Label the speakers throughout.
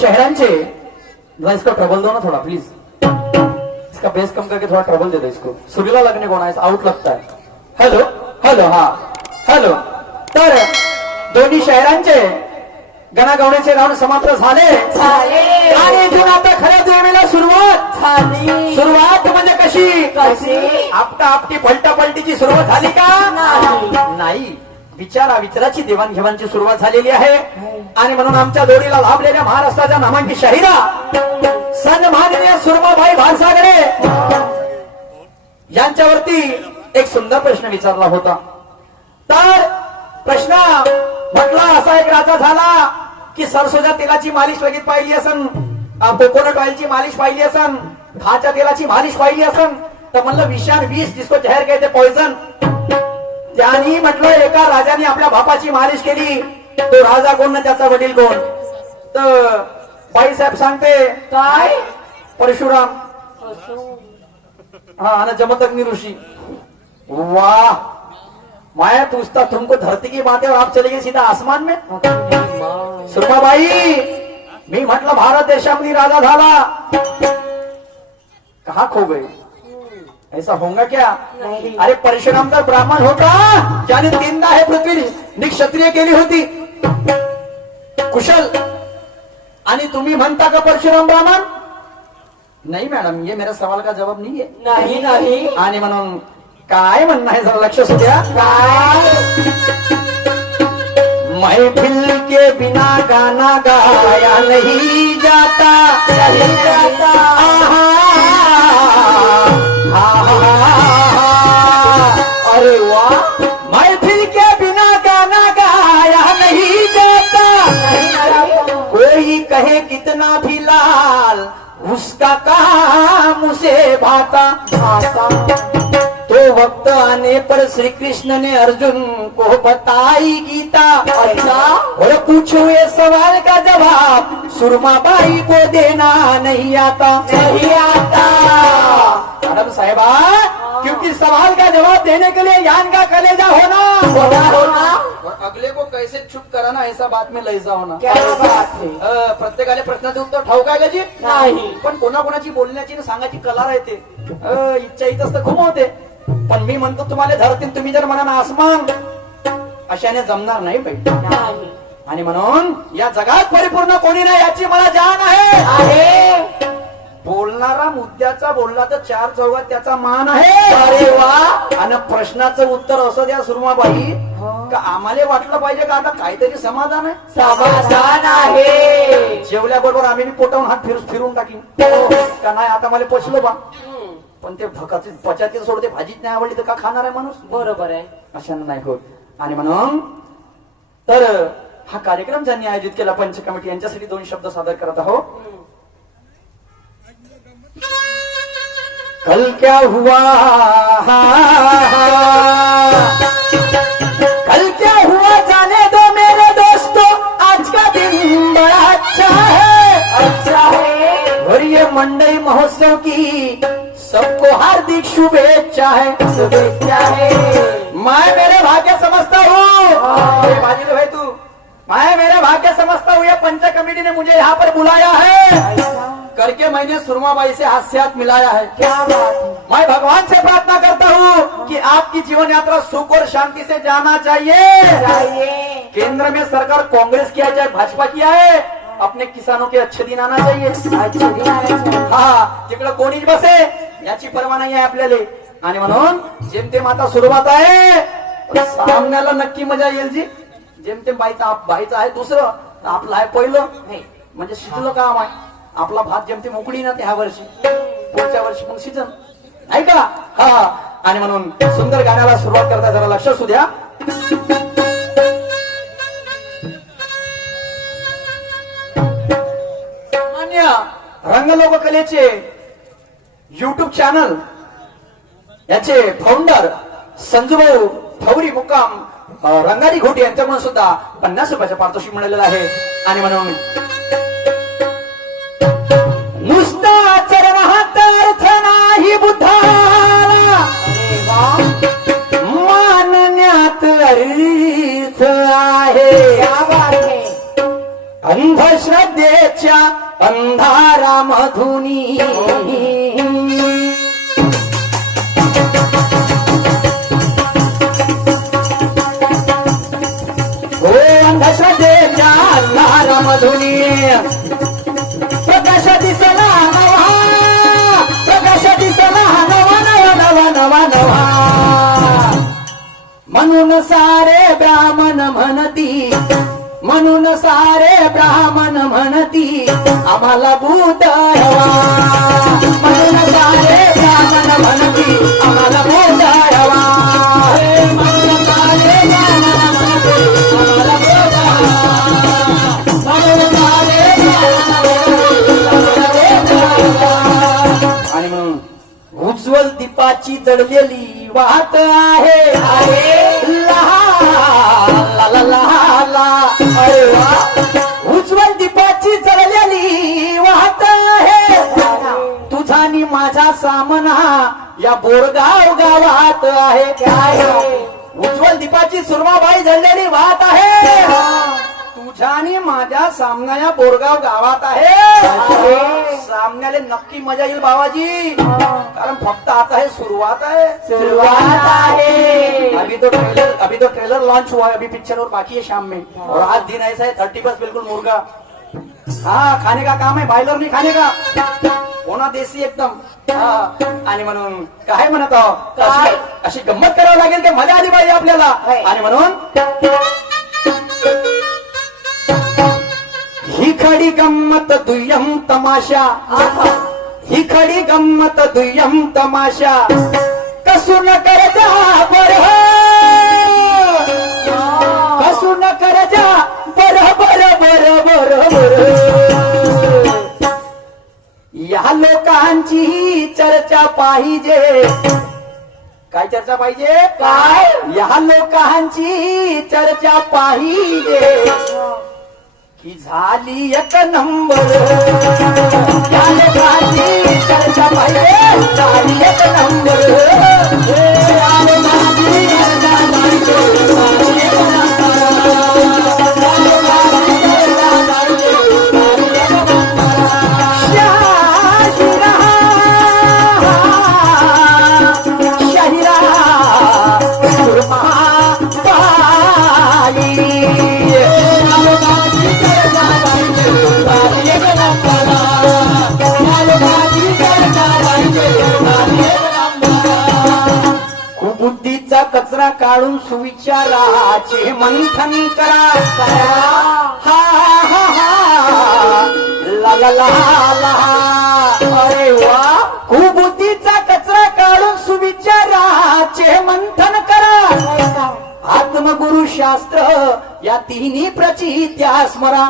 Speaker 1: शहरांचे. जरा इसको ट्रबल दो ना थोड़ा प्लीज इसका बेस कम करके थोड़ा ट्रबल दे दो इसको. सुरीला लगने को ना आउट लगता है. हॅलो हॅलो हा. हॅलो तर दोन्ही शहरांचे गणागवण्याचे राऊंड समाप्त झाले.
Speaker 2: झाले.
Speaker 1: आणि इथून आता खऱ्या देवीला सुरुवात.
Speaker 2: झाली.
Speaker 1: सुरुवात म्हणजे कशी?
Speaker 2: कशी?
Speaker 1: आपटा आपटी पलटा पलटीची सुरुवात झाली का?
Speaker 2: नाही.
Speaker 1: विचारा विचाराची देवाणघेवाणची सुरुवात झालेली आहे. आणि म्हणून आमच्या दोडीला लाभलेल्या महाराष्ट्राच्या नामांकित शाहिरा महादेव सुरमाबाई भारसागरे यांच्यावरती एक सुंदर प्रश्न विचारला होता. तर प्रश्न म्हटला असा एक राजा झाला की सरसोच्या तेलाची मालिश लगेच पाहिली असन कोकोनट ऑइलची मालिश पाहिली असन खाच्या तेलाची मालिश पाहिली असन. तर म्हणलं विषाण वीस जिसको जाहीर कहते पॉइझन त्यांनी म्हटलं एका राजाने आपल्या बापाची मालिश केली. तो राजा कोण ना त्याचा वडील कोण? तर बाईसाहेब सांगते
Speaker 2: काय?
Speaker 1: परशुराम. हाँ आना जमत अग्नि ऋषि. वाह! मैं पूछता तुमको धरती की बात और आप चले गए सीधा आसमान में? सुरमाबाई मी म्हटलं भारत देशामध्ये राजा झाला. कहा खो गए? ऐसा होगा क्या. अरे परशुराम तर ब्राह्मण होता ज्याने तीनदा हे पृथ्वी। निक्षत्रिय केली होती। कुशल। आणि तुम्ही म्हणता का परशुराम ब्राह्मण? नाही मॅडम ये मेरा सवाल का जवाब नहीं है
Speaker 2: नाही नाही.
Speaker 1: आणि म्हणून काय म्हणणं आहे जरा लक्ष असू द्या
Speaker 2: काय?
Speaker 1: महफिल के बिना गाना गाया नहीं जाता.
Speaker 2: नहीं जाता.
Speaker 1: आहा, आहा, उसका काम उसे भाता. तो वक्त आने पर श्री कृष्ण ने अर्जुन को बताई गीता.
Speaker 2: अच्छा
Speaker 1: और पूछो ये सवाल का जवाब सुरमा बाई को देना नहीं आता.
Speaker 2: नहीं आता।
Speaker 1: साहेबा क्योंकि सवाल का जवाब देने के लिए यान का कलेजा होना।
Speaker 2: होना। होना।
Speaker 1: और अगले को कैसे चुप कराना ऐसा बात में लयजा होना।
Speaker 2: क्या बात है?
Speaker 1: अ, प्रत्येकाला प्रश्नाचं उत्तर ठाऊक आहे का जी?
Speaker 2: नाही.
Speaker 1: पण कोणाकोणाची बोलण्याची आणि सांगायची कला राहते. इच्छा येत असतं घुमवते पण मी म्हणतो तुम्हाला धरतील तुम्ही जर म्हणा आसमान अशाने जमणार नाही बाई. आणि म्हणून या जगात परिपूर्ण कोणी नाही याची मला जाण आहे.
Speaker 2: आहे.
Speaker 1: बोलणारा मुद्द्याचा बोलला तर चार चौघात त्याचा मान आहे.
Speaker 2: अरे वा!
Speaker 1: आणि प्रश्नाचं उत्तर असं द्या सुरमाबाई. का आम्हाला वाटलं पाहिजे का? आता काहीतरी समाधान आहे?
Speaker 2: समाधान आहे.
Speaker 1: जेवल्याबरोबर आम्ही बी पोटावून हात फिर फिरून टाकीन. का नाही? आता मला पचलो बा. पण ते भकाचे पचाचे सोडते भाजीच नाही आवडली तर का खाणार आहे माणूस?
Speaker 2: बरोबर आहे.
Speaker 1: अशानं नाही होत. आणि म्हणून तर हा कार्यक्रम ज्यांनी आयोजित केला पंच कमिटी यांच्यासाठी दोन शब्द सादर करत आहोत. कल क्या हुआ? कल क्या हुआ जाने दो मेरे दोस्तों। आज का दिन बड़ा अच्छा है।
Speaker 2: अच्छा है।
Speaker 1: और ये मंडई महोत्सव की सबको हार्दिक शुभेच्छा है।
Speaker 2: शुभेच्छा है।
Speaker 1: मैं मेरे भाग्य समझता हूँ। तो भाई तू। मैं मेरे भाग्य समझता हूँ। ये पंच कमेटी ने मुझे यहाँ पर बुलाया है। करके मैंने सुरमाबाई से हाथ से हाथ मिलाया है।
Speaker 2: क्या बात है?
Speaker 1: मैं भगवान से प्रार्थना करता हूँ कि आपकी जीवन यात्रा सुख और शांति से जाना चाहिए।
Speaker 2: चाहिए
Speaker 1: केंद्र में सरकार कांग्रेस किया चाहे भाजपा किया है अपने किसानों के अच्छे दिन आना चाहिए. हा। तिकडं कोणीच बसे याची पर्वा नाही आहे आपल्याला। आणि म्हणून जेमतेम आता सुरुवात आहे सामन्याला नक्की मजा येईल जी. जेमतेम बाईचा बाईचं आहे दुसरं आपलं आहे पहिलं. नाही. म्हणजे शिजलं काम आहे. आपला भात जेमते मोकळी ना ह्या वर्षी. पुढच्या वर्षी पण सीजन का? हा आणि म्हणून सुंदर गाण्याला सुरुवात करता जरा लक्ष असू द्या. रंगलोककलेचे युट्यूब चॅनल याचे फाउंडर संजूभाऊ थौरी मुक्काम रंगारी घोटी यांच्याकडून सुद्धा पन्नास रुपयाच्या पारितोषिक मिळालेलं आहे. आणि म्हणून हात अर्थ नाही बुद्धाला. मानण्यात अर्थ आहे. अंधश्रद्धेच्या अंधारा मधुनी हो अंधश्रद्धेच्या अंधारा मधुनी म्हणून सारे ब्राह्मण म्हणती. म्हणून सारे ब्राह्मण म्हणती. आम्हाला भूत हवा. म्हणून सारे ब्राह्मण म्हणती. आम्हाला भूत हवा. हे म्हणून सारे ब्राह्मण म्हणती. आम्हाला भूत हवा. म्हणून उज्ज्वल दीपाची जडलेली वाहत आहे. उज्ज्वल दीपाची जळलेली वाहत आहे. तुझा आणि माझा सामना या बोरगाव गावात आहे. काय उज्ज्वल दीपाची सुरमाबाई जळलेली वाहत आहे. आणि माझ्या सामना या बोरगाव गावात आहे. सामन्याला नक्की मजा येईल बाबाजी कारण फक्त आता हे सुरुवात आहे.
Speaker 2: सुरुवात आहे.
Speaker 1: अभी तो ट्रेलर अभी तो ट्रेलर लॉन्च हुआ है अभी पिक्चर और बाकी है शाम में. और आज दिन ऐसा है थर्टी बस बिल्कुल मुर्गा. हाँ खाने का काम है बायलर नहीं खाने का. होना देसी एकदम. आणि म्हणून काय म्हणत आहो? अशी- गंमत करावं लागेल की मजा आली पाहिजे आपल्याला? आणि म्हणून खडी गंमत दुय्यम तमाशा. ही खडी गंमत दुय्यम तमाशा. कसून कर जा बर कसून कर जा बर बर बर बर बर. या लोकांची चर्चा पाहिजे. काय चर्चा पाहिजे?
Speaker 2: काय?
Speaker 1: या लोकांची चर्चा पाहिजे. की झाली एक नंबर. या लोकांची चर्चा पाहिजे झाली एक नंबर. हे चर्चा पाहिजे, सुविचाराचे मंथन करा. हा हा हा ला ला ला अरे वा. कुबुद्धीचा कचरा काढून सुविचाराचे मंथन करा. आत्मगुरु शास्त्र या तिन्ही प्रचित्या स्मरा.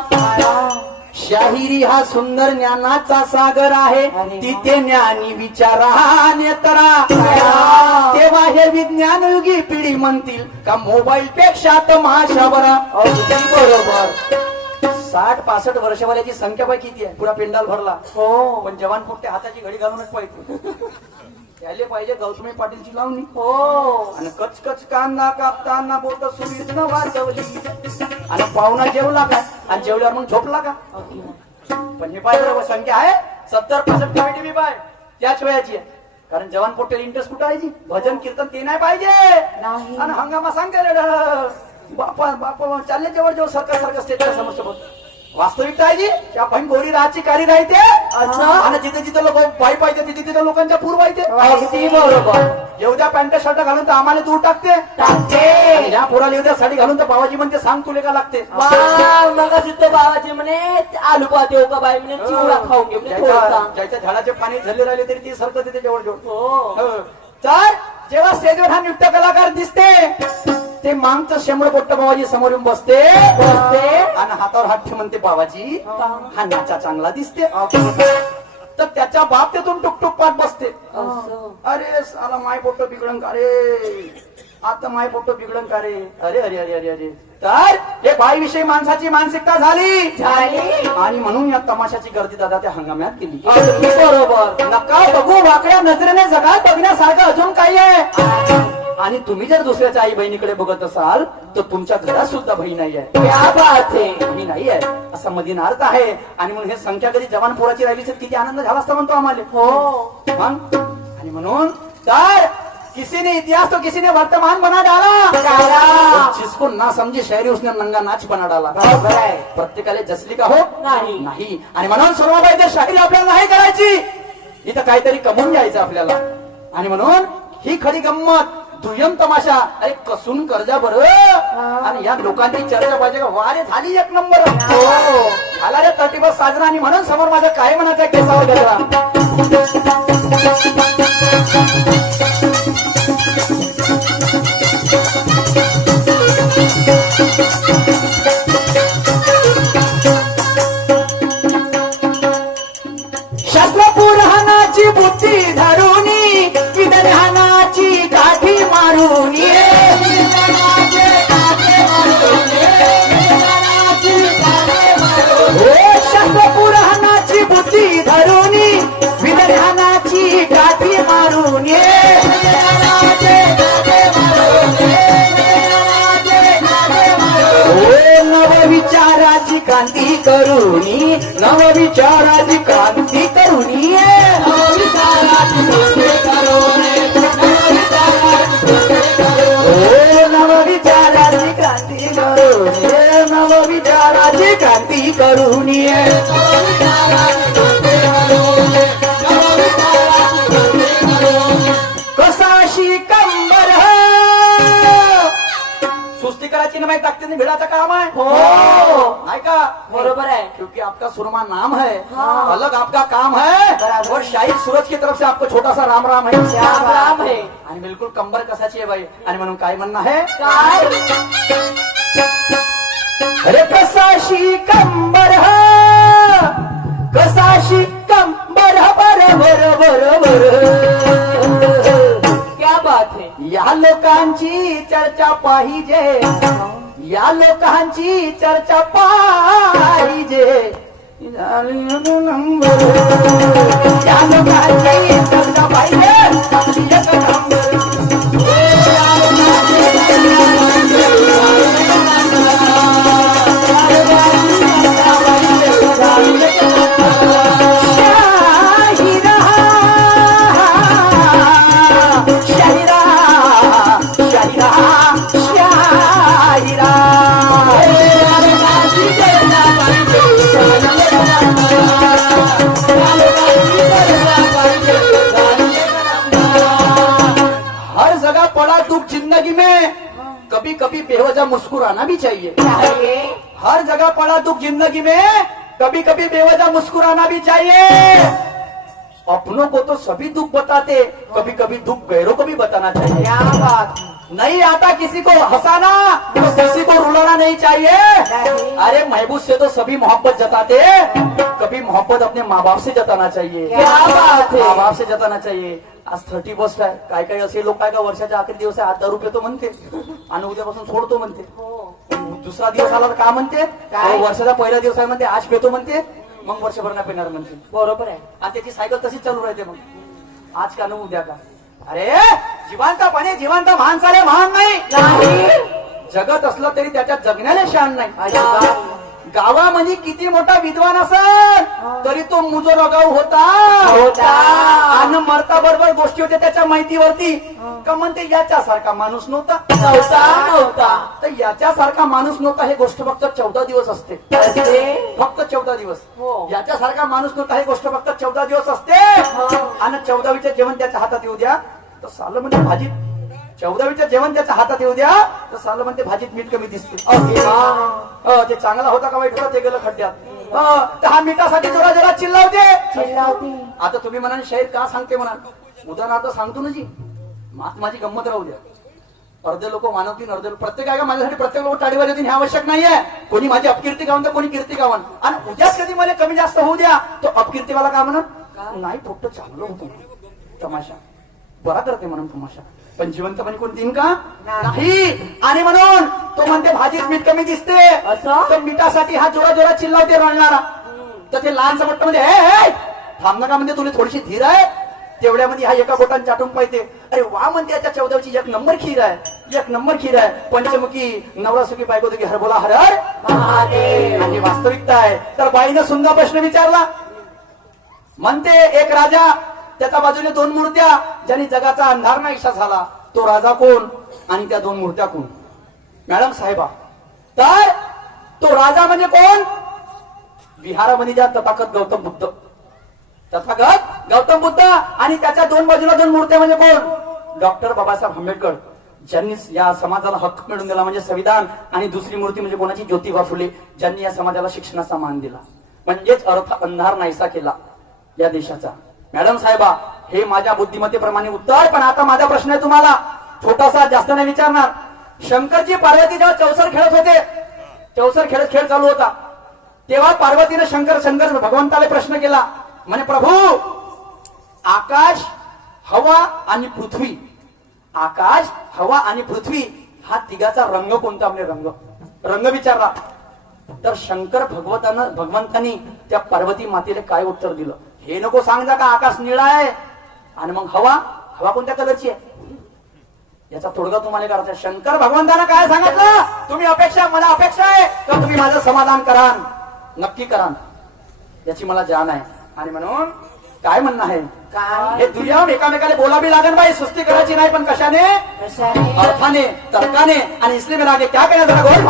Speaker 1: शाहिरी हा सुंदर ज्ञानाचा सागर आहे. तिथे ज्ञानी विचारा नेतरा तेव्हा हे विज्ञानयुगी पिढी म्हणतील का मोबाईल पेक्षा तमाशा बरा अगदी बरोबर. साठ पासष्ट वर्षवाल्याची संख्या पाय किती आहे? पुरा पेंडाल भरला.
Speaker 2: हो.
Speaker 1: पण जवान पोट्टे हाताची घडी घालूनच पाहिजे त्याले पाहिजे गौतमी पाटीलची लावणी.
Speaker 2: हो.
Speaker 1: आणि कचकच कांदा कापताना बोट सुरीत न वाजवली. आणि पाहुणा जेवला का? आणि जेवल्यावर मग झोपला का? पण हे पाहिजे संख्या आहे. सत्तर पासष्ट कमिटी बी पाय. त्याच वयाची आहे. कारण जवान पोटे इंटरेस्ट कुठं आहे जी? भजन कीर्तन ते नाही पाहिजे. आणि हंगामा सांगते बापा बापा चालले जवळ जवळ सरकार सारखं स्टेटच्या समस्या बोल वास्तविकता आहे जी त्या बहीण गोरी राहायची कारी राहते? आणि जिथे जिथे लोक बाई पाहिजे तिथे तिथे लोकांच्या पूर पाहिजे
Speaker 2: अगदी बरोबर.
Speaker 1: येऊद्या पॅन्ट शर्ट घालून तर आम्हाला दूर टाकते. आणि या पोराला येऊद्या साडी घालून तर बाबाजी म्हणते सांग तुले का लागते?
Speaker 2: वा मग सिद्ध बाबाजी म्हणे आलू पाहते हो का बाई? म्हणे चिवडा खाऊन घे.
Speaker 1: ज्याच्या झाडाचे पाणी झल्ले राहिले तरी ती सरकत येते जवळ जवळ. तर जेव्हा स्टेजवर हा नृत्य कलाकार दिसते ते मागचं शेंबड पोट्ट बाबाजी समोर येऊन बसते.
Speaker 2: बसते.
Speaker 1: आणि हातावर हात ठेवून म्हणते बाबाजी हा नाचा चांगला दिसते. तर त्याच्या बाप तिथून टुकटुक पाठ बसते. अरे साला माय पोट्ट बिघडन का रे? आता माय पोट्ट बिघडन का रे? अरे अरे अरे अरे अरे. तर हे बाईविषयी माणसाची मानसिकता झाली. आणि म्हणून या तमाशाची गर्दी दादा त्या हंगामात केली.
Speaker 2: बरोबर.
Speaker 1: नका बघू वाकड्या नजरेने जगात बघण्यासारखं अजून काही आहे. आणि तुम्ही जर दुसऱ्याच्या आई बहिणीकडे बघत असाल तर तुमच्या घरात सुद्धा बहीण नाही आहे.
Speaker 2: क्या बात है
Speaker 1: बहीण नाही आहे. असा मधीन अर्थ आहे. आणि म्हणून हे संख्या कधी जवान पोराची राहिली तर किती आनंद झाला असता म्हणतो आम्हाला.
Speaker 2: हो.
Speaker 1: मग? आणि म्हणून तर किसी ने इतिहास तो किसी ने वर्तमान बना डाला. जिसको ना समझे शहरी उसने नंगा नाच बना डाला. प्रत्येकाला जसली का हो?
Speaker 2: नाही.
Speaker 1: नाही. आणि म्हणून सर्वबाई ते शाहिरी आपल्याला नाही करायची. इथं काहीतरी कमवून घ्यायचं आपल्याला. आणि म्हणून ही खरी गंमत. दुय्यम तमाशा. अरे कसून कर्जा बर? आणि या लोकांची चर्चा पाहिजे का? वारे झाली एक नंबर.
Speaker 2: हो.
Speaker 1: झाला रे थर्टी बस साजरा. आणि म्हणून समोर माझं काय म्हणायचं केसावर केसावर विचाराची क्रांती करुणी नव विचाराची क्रांती करुणी. नव क्रांती करुणी नव विचाराची क्रांती करुणी. करायची ना माहिती ताकदीने भिडाचं काम आहे?
Speaker 2: हो.
Speaker 1: नाही का?
Speaker 2: बरोबर आहे.
Speaker 1: क्योंकि आपका सुरमा नाम है।
Speaker 2: हाँ।
Speaker 1: अलग आपका काम है।
Speaker 2: बराबर।
Speaker 1: और शाही सूरज की तरफ से आपको छोटा सा राम राम है।
Speaker 2: राम राम है?
Speaker 1: आणि बिलकुल कंबर कसाची आहे बाई आणि म्हणून काय म्हणणं आहे?
Speaker 2: काय?
Speaker 1: अरे कसाशी कंबर कसाशी कंबर बर बर बर बर.
Speaker 2: क्या बात है?
Speaker 1: या लोकांची चर्चा पाहिजे. या लोकांची चर्चा पाहिजे. या लोकांची चर्चा पाहिजे. जिंदगी में कभी कभी बेवजह मुस्कुराना भी चाहिए। अपनों को तो सभी दुख बताते कभी कभी दुख गैरों को भी बताना चाहिए।
Speaker 2: क्या बात।
Speaker 1: नहीं आता किसी को हंसाना तो किसी को रुलाना नहीं चाहिए। अरे महबूब से तो सभी मोहब्बत जताते कभी मोहब्बत अपने माँ बाप से जताना चाहिए।
Speaker 2: क्या बात है?
Speaker 1: माँ बाप से जताना चाहिए। आज थर्टी फर्स्ट आहे काय काय असे लोक काय का वर्षाच्या अखेर दिवस आहे? आज दारू पितो म्हणते. आणि उद्यापासून सोडतो म्हणते. दुसरा दिवस आला तर का म्हणते?
Speaker 2: काय?
Speaker 1: अहो, वर्षाचा पहिला दिवस आहे म्हणते आज पेतो म्हणते मग वर्षभर नाही पेणार म्हणते.
Speaker 2: बरोबर आहे.
Speaker 1: आणि त्याची सायकल तशीच चालू राहते मग. आज का न उद्या का? अरे जिवंतपणे जिवंत माणसाले महान नाही.
Speaker 2: नाही.
Speaker 1: जगत असलं तरी त्याच्यात जगण्याला शान नाही.
Speaker 2: अजिबात.
Speaker 1: गावामध्ये किती मोठा विद्वान असल तरी तो मुजो लगाऊ होता.
Speaker 2: होता.
Speaker 1: आणि मरता बरोबर गोष्टी होत्या त्याच्या माहितीवरती. का म्हणते याच्यासारखा माणूस नव्हता?
Speaker 2: नव्हता नव्हता.
Speaker 1: तर याच्यासारखा माणूस नव्हता हे गोष्ट फक्त चौदा दिवस असते. फक्त चौदा दिवस.
Speaker 2: हो.
Speaker 1: याच्यासारखा माणूस नव्हता हे गोष्ट फक्त चौदा दिवस असते. आणि चौदावीचं जेवण त्याच्या हातात येऊ द्या. तर सालं म्हणजे भाजीत चौदावीचं जेवण त्याच्या हातात येऊ द्या. तर सालं म्हणते भाजीत मीठ कमी दिसते. ते चांगला होता का वाईट होता? ते गेलं खड्ड्यात. हा मिठासाठी जरा जरा चिल्लावते.
Speaker 2: चिल्लावती.
Speaker 1: आता तुम्ही म्हणाल शाहीर का सांगते म्हणाल उदाहरणार्थ सांगतो ना जी मात माझी गंमत राहू द्या. अर्धे लोक मानवतील अर्धे लोक प्रत्येक आहे का? माझ्यासाठी प्रत्येक लोक टाळीवर येतील हे आवश्यक नाहीये. कोणी माझी अपकीर्ती गावन तर कोणी कीर्ती गावन आणि उद्याच कधी मला कमी जास्त होऊ द्या तो अपकीर्तीवाला का म्हणत नाही फक्त चांगलं होतं म्हणून. तमाशा. बरा करते म्हणून तमाशा. पण जिवंतपणे कोण देईन का? नाही. आणि म्हणून तो म्हणते भाजीत मीठ कमी दिसते.
Speaker 2: असं?
Speaker 1: तर मिठासाठी हा जोरा जोरा चिल्लावते रडणारा. तर ते लहानसं मोठं म्हणजे हे थांब नका म्हणजे तुला थोडीशी धीर आहे. तेवढ्यामध्ये हा एका बोटाने चाटून पाहिजे अरे वा म्हणते याच्या चौदावची एक नंबर खीर आहे. एक नंबर खीर आहे. पंचमुखी नवरासुखी बायको तुझी हर बोला हर हर
Speaker 2: महादेव.
Speaker 1: आणि वास्तविकता आहे. तर बाईनं सुंदर प्रश्न विचारला. म्हणते एक राजा त्याच्या बाजूने दोन मूर्त्या ज्यांनी जगाचा अंधार नाहीसा झाला तो राजा कोण आणि त्या दोन मूर्त्या कोण? मॅडम साहेबा तर तो राजा म्हणजे कोण? बिहारामध्ये ज्या तथागत गौतम बुद्ध. तथागत गौतम बुद्ध आणि त्याच्या दोन बाजूला दोन मूर्त्या म्हणजे कोण? डॉक्टर बाबासाहेब आंबेडकर ज्यांनी या समाजाला हक्क मिळून दिला म्हणजे संविधान आणि दुसरी मूर्ती म्हणजे कोणाची? ज्योतिबा फुले ज्यांनी या समाजाला शिक्षणाचा मान दिला. म्हणजेच अर्थ अंधार नाहीसा केला या देशाचा. मॅडम साहेबा हे माझ्या बुद्धिमत्तेप्रमाणे उत्तर पण आता माझा प्रश्न आहे तुम्हाला. छोटासा जास्त नाही विचारणार. शंकरजी पार्वती जेव्हा चौसर खेळत होते चौसर खेळत खेळ चालू होता. तेव्हा पार्वतीने शंकर शंकर भगवंताला प्रश्न केला. म्हणे प्रभू आकाश हवा आणि पृथ्वी आकाश हवा आणि पृथ्वी हा तिघाचा रंग कोणता? म्हणजे रंग. रंग विचारला. तर शंकर भगवतानं भगवंतानी त्या पार्वती मातेला काय उत्तर दिलं? हे नको सांगा का आकाश निळा आहे. आणि मग हवा? हवा कोणत्या कलरची आहे? याचा तोडगा तुम्हाला करायचा. शंकर भगवंतानं काय सांगितलं? तुम्ही अपेक्षा मला अपेक्षा आहे का तुम्ही माझं समाधान करान नक्की करान याची मला जाण आहे. आणि म्हणून काय म्हणणं आहे?
Speaker 2: काय?
Speaker 1: हे दुनियाहून एकामेकाला बोलावी लागेल बाई. सुस्ती करायची नाही पण कशाने? अर्थाने तर्काने आणि मेरा आगे क्या कहना जरा गौर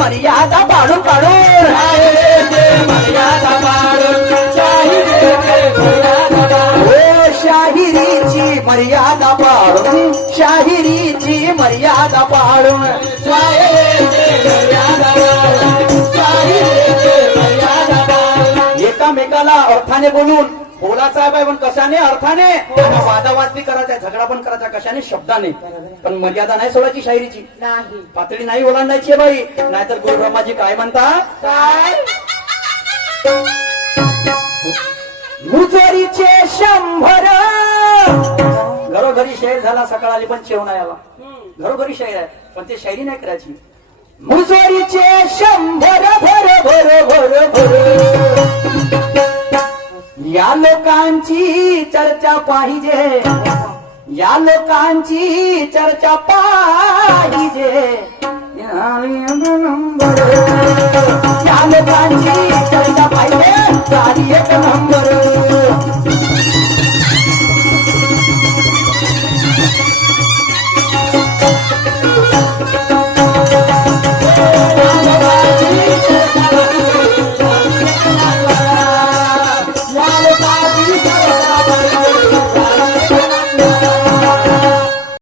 Speaker 1: मर्यादा पाळून पाडू मर्यादा पाळून शाहिरीची मर्यादा पाळून शाहिरीची मर्यादा पाळून एकामेकाला अर्थाने बोलून बोलायचा आहे बाई, पण कशाने? अर्थाने? आणि वादावाद बी करायचा आहे, झगडा पण करायचा आहे, कशाने? शब्दाने. पण मर्यादा नाही सोडायची शायरीची.
Speaker 2: नाही.
Speaker 1: पातळी नाही ओलांडायची आहे बाई. नाहीतर गुरुब्रह्माजी काय म्हणतात
Speaker 2: काय?
Speaker 1: मुजरीचे शंभर. घरोघरी शेर झाला सकाळ आली पण चेव नाही आला. घरोघरी शाहीर आहे पण ते शायरी नाही करायची. मुजरीचे शंभर भर भर भर भर. या लोकांची चर्चा पाहिजे. या लोकांची चर्चा पाहिजे. नंबर या लोकांची चर्चा पाहिजे. एक नंबर. या